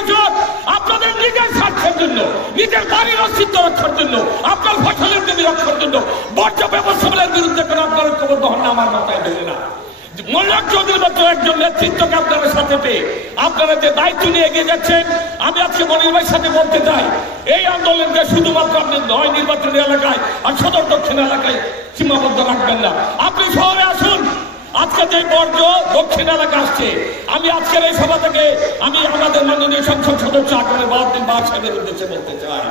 কৃষক আপনাদের নিজের স্বার্থের জন্য, নিজের বাড়ির অস্তিত্ব রক্ষার জন্য, আপনার ফসলের জমি রক্ষার জন্য বর্জ্য ব্যবস্থাপনার বিরুদ্ধে কোনো আপনারা ঐক্যবদ্ধ হন না, আমার মাথায় ঢেলে না। মোল্লাক চৌধুরীর মতো একজন নেতৃত্বকে আপনারা সাথে পেয়ে আপনারা যে দায়িত্ব নিয়ে এগিয়ে যাচ্ছেন, আমি আজকে মনির ভাইয়ের সাথে বলতে চাই, এই আন্দোলনকে শুধুমাত্র আপনি নয় নির্বাচনী এলাকায় আর সদর দক্ষিণ এলাকায় সীমাবদ্ধ রাখবেন না। আপনি শহরে আসুন। আজকে যে বর্জ্য দক্ষিণ এলাকা আসছে, আমি আজকের এই সভা থেকে আমি আমাদের মাননীয় সংসদ সদস্য আকারে বাহাদুর বাগ সাহেবের উদ্দেশ্যে বলতে চাই,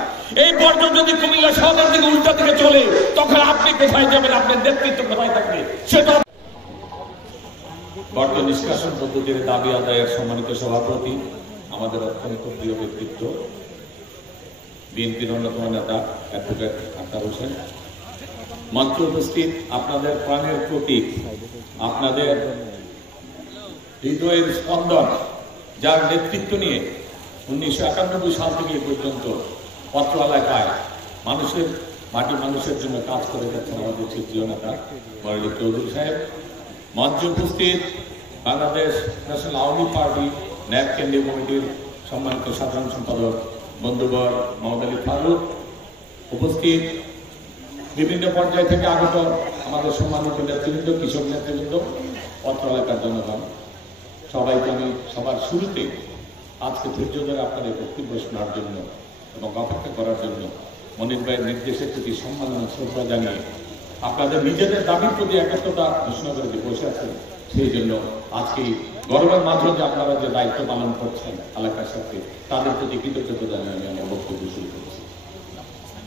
এই বর্জ্য যদি কুমিল্লা শহরের দিকে উল্টা দিকে চলে, তখন আপনি কোথায় যাবেন, আপনার নেতৃত্ব কোথায় থাকবে সেটা। বর্জ্য নিষ্কাশন পদ্ধতির দাবি আদায়ের সম্মানিত সভাপতি, আমাদের অত্যন্ত প্রিয় ব্যক্তিত্ব, বিএনপির অন্যতম নেতা অ্যাডভোকেট আক্তার হোসেন, মঞ্চে উপস্থিত আপনাদের প্রাণের প্রতীক, আপনাদের হৃদয়ের স্পন্দন, যার নেতৃত্ব নিয়ে 1991 সাল থেকে এ পর্যন্ত পত্র এলাকায় মানুষের মাটি মানুষের জন্য কাজ করে যাচ্ছেন আমাদের ক্ষেত্রীয় নেতা মোল্লাক চৌধুরী সাহেব, মঞ্চে উপস্থিত Bangladesh national Awami party nap কেন্দ্রীয় কমিটির সম্মানিত সাধারণ সম্পাদক বন্ধুবর মোহাম্মদ আলী ফারুক, উপস্থিত বিভিন্ন পর্যায় থেকে আগত আমাদের সম্মানিত নেতৃবৃন্দ, কৃষক নেতৃবৃন্দ, পত্র এলাকার জনগণ, সবাইকে আমি সবার শুরুতে আজকে ধৈর্য ধরে আপনাদের বক্তব্য শোনার জন্য এবং অপেক্ষা করার জন্য মনির ভাইয়ের নির্দেশের প্রতি সম্মান এবং শ্রদ্ধা জানিয়ে আপনাদের নিজেদের দাবির প্রতি একাত্মতা ঘোষণা করে যে বসে আছেন, সেই জন্য আজকে গর্বের মাধ্যমে যে আপনারা যে দায়িত্ব পালন করছেন এলাকার সাথে, তাদের প্রতি কৃতজ্ঞতা জানিয়ে আমি আমার বক্তব্য শুরু করেছি।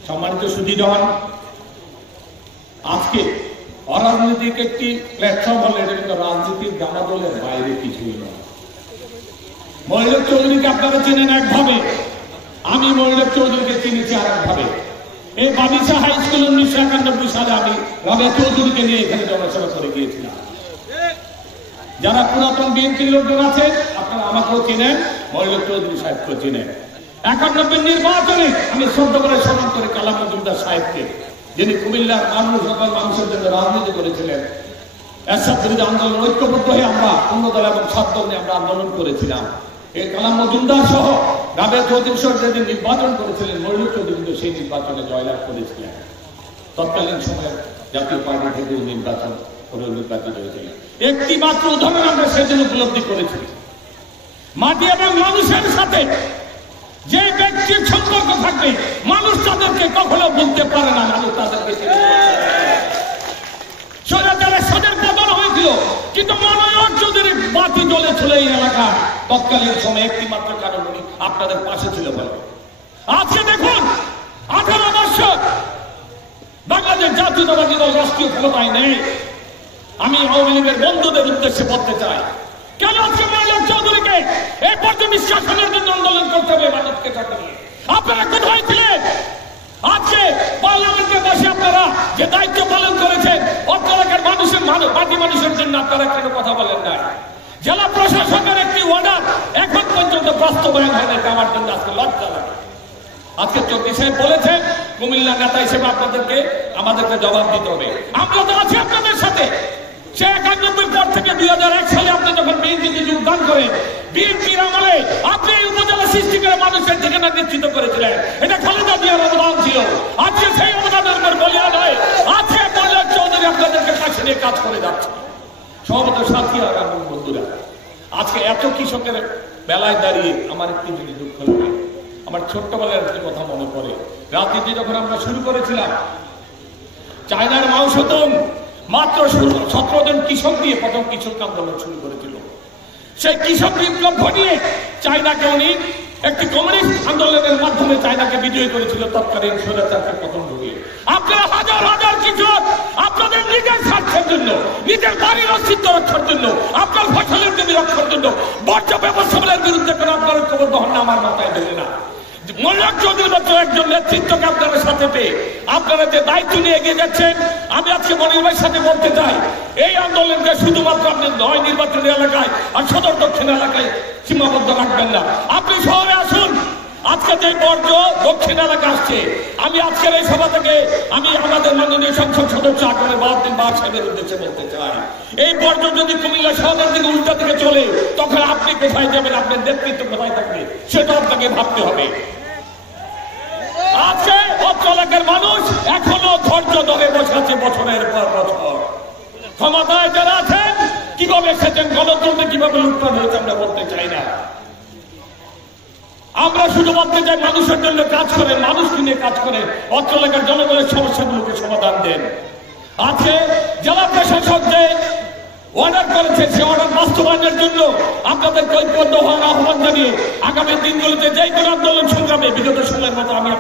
সম্মানিত সুধীগণ, আজকে অরাজনৈতিক একটি প্ল্যাটফর্ম হলে এটা কিন্তু রাজনীতির জামাদলের বাইরে কিছুই নয়। মোল্লাক চৌধুরীকে আপনারা চেনেন একভাবে, আমি মোল্লাক চৌধুরীকে চিনেছি আর একভাবে। এই বাবিসা হাই স্কুল 1991 সালে আমি রাবেয়া চৌধুরীকে নিয়ে এখানে জনসভা করে গিয়েছিলাম। যারা পুরাতন বিএনপির লোকজন আছেন আপনারা আমাকেও চিনেন, মোল্লাক চৌধুরী সাহেবকেও চিনেন। 91 নির্বাচনে আমি শ্রদ্ধা করে স্মরণ করে কালাম মজুমদার সাহেবকে, যিনি কুমিল্লার মানুষ সকল মানুষের জন্য রাজনীতি করেছিলেন। এরশাদ বিরোধী আন্দোলন ঐক্যবদ্ধ হয়ে আমরা অন্যদল এবং সদল নিয়ে আমরা আন্দোলন করেছিলাম। এই কালাম মজুমদার সহ রাবেয়া চৌধুরী সহ যেদিন নির্বাচন করেছিলেন, মোল্লাক চৌধুরী কিন্তু সেই নির্বাচনে জয়লাভ করেছিলেন। তৎকালীন সময়ে জাতীয় পার্টি থেকে নির্বাচন করে নির্বাচিত হয়েছিলেন। একটি মাত্র উদাহরণ আমরা সেদিন উপলব্ধি করেছি, মাটি এবং মানুষের সাথে যে ব্যক্তির সম্পর্ক থাকবে, মানুষ তাদেরকে কখনো বলতে পারে না, মানুষ তাদেরকে স্বৈরাচারের পতন হয়েছিল, কিন্তু মোল্লাক চৌধুরীর বাতি জ্বলেছিল এই এলাকা তৎকালীন সময় একটি মাত্র কারণ উনি আপনাদের পাশে ছিল বলে। আজকে দেখুন 18 বছর বাংলাদেশ জাতীয়তাবাদী দল রাষ্ট্রীয় ক্ষমতায় নেই। আমি আওয়ামী লীগের বন্ধুদের উদ্দেশ্যে বলতে চাই, কেন আজকে মোল্লাক চৌধুরীকে এই পর্যন্ত নিষ্কাশনের জন্য আন্দোলন করতে হবে মানুষকে সাথে নিয়ে? আপনারা কোথায় ছিলেন? আজকে পার্লামেন্টে বসে আপনারা যে দায়িত্ব পালন করেছেন অর্থ এলাকার মানুষের মাটি মানুষের জন্য, আপনারা কেন কথা বলেন না? জেলা প্রশাসকের একটি অর্ডার এখন পর্যন্ত বাস্তবায়ন হয় না, আমার জন্য আজকে লজ্জা লাগে। আজকে চৌধুরী সাহেব বলেছেন কুমিল্লা নেতা হিসেবে আমাদেরকে জবাব দিতে হবে। আমরা তো আছি আপনাদের সাথে। সে 91 পর থেকে 2001 সালে আপনি যখন বিএনপিতে যোগদান করেন, বিএনপির আমলে আপনি এই উপজেলা সৃষ্টি করে মানুষের ঠিকানা নিশ্চিত করেছিলেন। এটা খালেদা জিয়ার অবদান ছিল। আজকে সেই অবদানের উপর বলিয়ান হয় আজকে মোল্লাক চৌধুরী আপনাদেরকে কাছে নিয়ে কাজ করে যাচ্ছে। সহমত সাথী আর আমার বন্ধুরা, আজকে এত কৃষকের বেলায় দাঁড়িয়ে আমার একটি জিনিস দুঃখ লাগে। আমার ছোট্টবেলার একটি কথা মনে পড়ে। রাজনীতি যখন আমরা শুরু করেছিলাম, চায়নার মাউসতম মাত্র 17 জন কৃষক দিয়ে প্রথম কৃষক আন্দোলন শুরু করেছিল। সেই কৃষক বিপ্লব ঘটিয়ে চায়নাকে উনি একটি কমিউনিস্ট আন্দোলনের মাধ্যমে চায়নাকে বিজয় করেছিল তৎকালীন স্বৈরাচারকে পতন ঘটিয়ে। আপনারা হাজার হাজার কৃষক আপনাদের নিজের স্বার্থের জন্য, নিজের বাড়ির অস্তিত্ব রক্ষার জন্য, আপনার ফসলের জমি রক্ষার জন্য বর্জ্য ব্যবস্থাপনার বিরুদ্ধে কোনো আপনারা ঐক্যবদ্ধ হন না, আমার মাথায় ঢেলে না। মোল্লাক চৌধুরীর মতো একজন নেতৃত্বকে আপনারা সাথে পেয়ে আপনারা যে দায়িত্ব নিয়ে এগিয়ে যাচ্ছেন, আমি আজকে মনির ভাইয়ের সাথে বলতে চাই, এই আন্দোলনকে শুধুমাত্র আপনি নয় নির্বাচনী এলাকায় আর সদর দক্ষিণ এলাকায় সীমাবদ্ধ রাখবেন না। আপনি শহরে আসুন। আজকে যে বর্জ্য দক্ষিণ এলাকা আসছে, আমি আজকের এই সভা থেকে আমি আমাদের মাননীয় সংসদ সদস্য আকারে বাহাদুর বাগ সাহেবের উদ্দেশ্যে বলতে চাই, এই বর্জ্য যদি কুমিল্লা শহরের দিকে উল্টা দিকে চলে, তখন আপনি কোথায় যাবেন, আপনার নেতৃত্ব কোথায় থাকবে সেটা আপনাকে ভাবতে হবে। আজকে অত্র এলাকার মানুষ এখনো ধৈর্য ধরে বসে আছে বছরের পর বছর। ক্ষমতায় যারা আছেন কিভাবে এসেছেন, গণতন্ত্রে কিভাবে লুটপাট হয়েছে আমরা বলতে চাই না। আমরা শুধু বলতে চাই মানুষের জন্য কাজ করেন, মানুষকে নিয়ে কাজ করেন, অত্র এলাকার জনগণের সমস্যাগুলোকে সমাধান দেন। আজকে জেলা প্রশাসকদের অর্ডার করেছে, সে অর্ডার বাস্তবায়নের জন্য আপনাদের ঐক্যবদ্ধ হওয়ার আহ্বান জানিয়ে আগামী দিনগুলোতে যেই কোনো আন্দোলন সংগ্রামে বিগত সময়ের মতো আমি